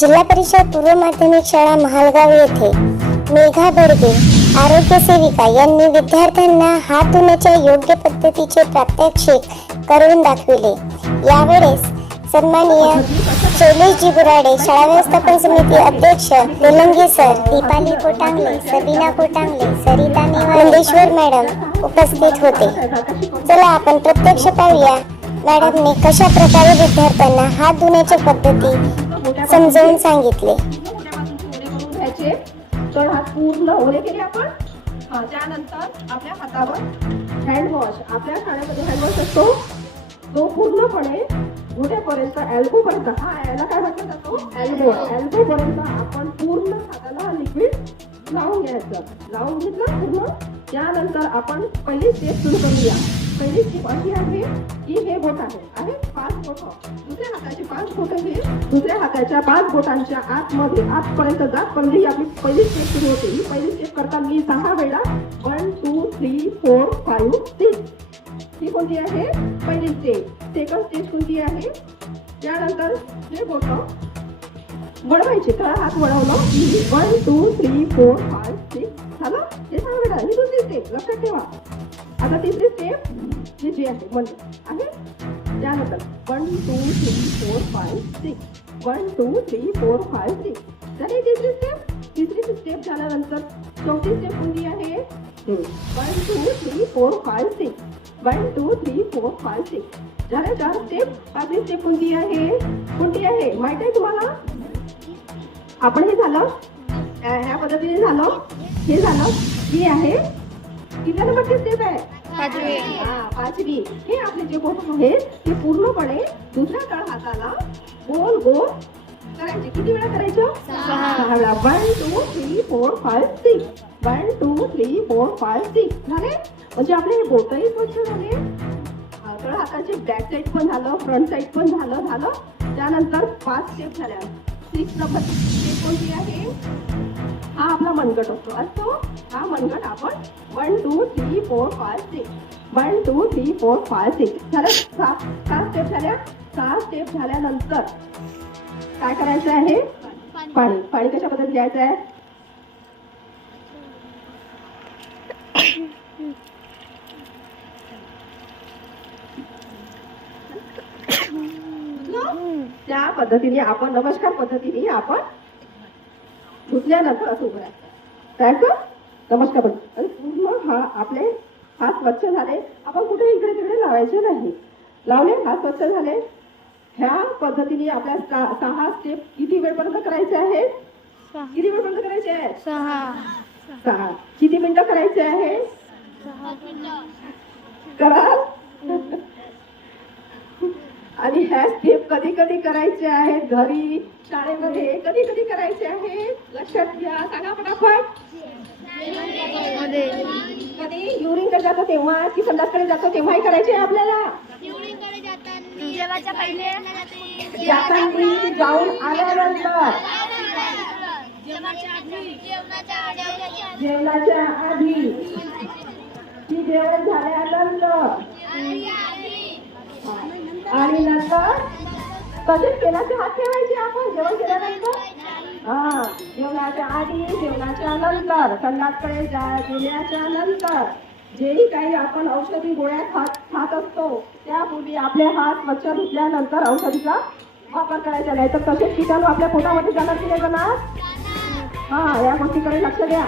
जिल्हा परिषद पूर्व माध्यमिक शाळा महालगाव येथे मेघा बडगे आरोग्य सेविका यांनी विद्यार्थ्यांना हात धुण्याच्या योग्य पद्धतीचे प्रात्यक्षिक करून दाखविले. यावेळेस सन्माननीय शैलेशजी बुराडे शाळा व्यवस्थापन समिती अध्यक्ष निलंगे सर दीपाली कोटांगले सबीना कोटांगले सरिता निवांदेश्वर मॅडम उपस्थित होते. चला आपण प्रत्यक्ष पाहूया मॅडमने कशा प्रकारे विद्यार्थ्यांना हात धुण्याच्या पद्धती समजावून सांगितले. मोठ्यापासून करून घ्यायचे तर हात पूर्ण ओले केले आपण हा, त्यानंतर आपल्या हातावर हँडवॉश आपल्या शाळेमध्ये हँडवॉश असतो. तो पूर्णपणे घोट्यापर्यंत एल्बो पर्यंत हा याला काय म्हटलं जातो एल्बो एल्बो पर्यंत आपण पूर्ण हाताला लिक्विड लावून घ्यायचं. लावून घेतलं पूर्ण. त्यानंतर आपण पहिली स्टेप सुरू करूया. पहिली स्टेप अशी आहे की हे बोट आहे. आहे पाच बोट दुसऱ्या हाताचे पाच बोट हे दुसऱ्या हाताच्या पाच बोटांच्या आतमध्ये आतपर्यंत जात पण ही आपली पहिली स्टेप सुरू होते. ही पहिली स्टेप करताना मी सहा वेळा one two three four five six ही कोणती आहे पहिली स्टेप सेकंड स्टेप कोणती आहे त्यानंतर हे? बोट वळवायचे तळा हात. वळवलं की one two three four five six झालं? हे सहा वेळा ही दुसरी स्टेप लक्षात ठेवा. आता तिसरी स्टेप ही जी आहे म्हणजे आहे. त्यानंतर one two three four five six one two three four five six झाली तिसरी स्टेप तिसरी स्टेप झाल्यानंतर चौथी स्टेप कोणती आहे? One two three four five six one two three four five six झाल्या चार स्टेप पाचवी स्टेप कोणती आहे? कोणती आहे? माहिती आहे तुम्हाला? आपण हे झालं? ह्या पद्धतीने झालं? हे झालं? ही आहे. किती नंबरची स्टेप आहे. पाचवी. हा, पाचवी. हे आपले जे बोट आहे ते पूर्णपणे दुसऱ्या तळ हाताला गोल गोल करायचे. किती वेळा करायचं? सहा. One two three four five six one two three four five six झाले? म्हणजे आपले हे बोटही स्वच्छ झाले. तळ हाताचे बॅक साईड पण झालं फ्रंट साईड पण झालं झालं. त्यानंतर पाच स्टेप झाल्या. सिक्स नंबर स्टेप कोणती आहे? आपला मनगट असतो असतो हा. मनगट आपण one two three four five six one two three four five six झालं? सहा. सहा स्टेप झाल्या. सहा स्टेप झाल्यानंतर काय करायचं आहे? पाणी. पाणी. कशा पद्धतीने घ्यायचं आहे? त्या पद्धतीने आपण नमस्कार पद्धतीने आपण धुतल्यानंतर असं उभं राहायचं. राहायचं नमस्कार पद्धती आणि पूर्ण हा आपले हात स्वच्छ झाले. आपण कुठे इकडे तिकडे लावायचे नाही. लावले हात स्वच्छ झाले. ह्या पद्धतीने आपल्या सा- सहा स्टेप किती वेळपर्यंत करायचे आहे किती वेळपर्यंत करायचे आहे सहा. सहा. किती मिनिटं करायचे आहे? कराल आणि ह्या स्टेप कधी कधी करायचे आहेत? घरी शाळेमध्ये कधी कधी करायचे आहे? लक्षात घ्या. सांगा मध्ये कधी? युरिनकडे जातो तेव्हा की संडासकडे जातो तेव्हाही करायचे आहे आपल्याला? जेवायच्या पहिले. जाताना जाऊन आल्यानंतर. जेवणाच्या आधी. की जेवण झाल्यानंतर. आणि नंतर? तसेच तेलाचे हात ठेवायचे आपण? जेवण केल्यानंतर हा जेवणाच्या आधी जेवणाच्या नंतर जा- गेल्याच्यानंतर. जेही काही आपण औषधी गोळ्या खात खात असतो त्यापूर्वी आपले हात स्वच्छ धुतल्यानंतर औषधीचा वापर करायचा. नाही तर तसेच किटाणू आपल्या पोटामध्ये जाणार की नाही जाणार. हा या गोष्टीकडे लक्ष द्या.